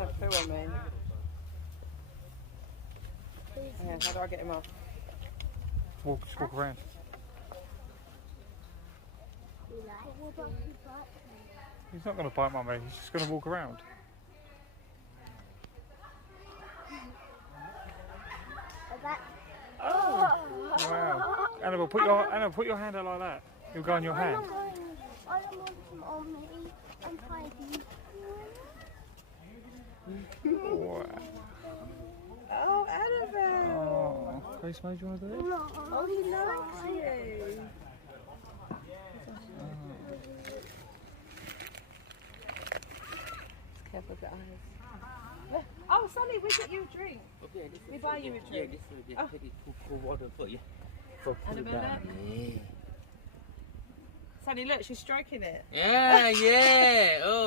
Don't poo on me. Yeah, how do I get him off? Just walk around. He's not going to bite, Mummy. He's just going to walk around. Oh! Wow. Annabelle, put your hand out like that. He'll go on your hand. I don't want him on me. I'm tidy. Wow. Oh, Annabelle! Oh, Grace made you want to do it? No. Oh, he likes you. Careful with the eyes. Oh, Sonny, we get you a drink. Okay, this We is buy you a yeah, drink. this is Oh. take it cool water for you. For put it Annabelle, down. Sonny, look, she's stroking it. Yeah, yeah. Oh.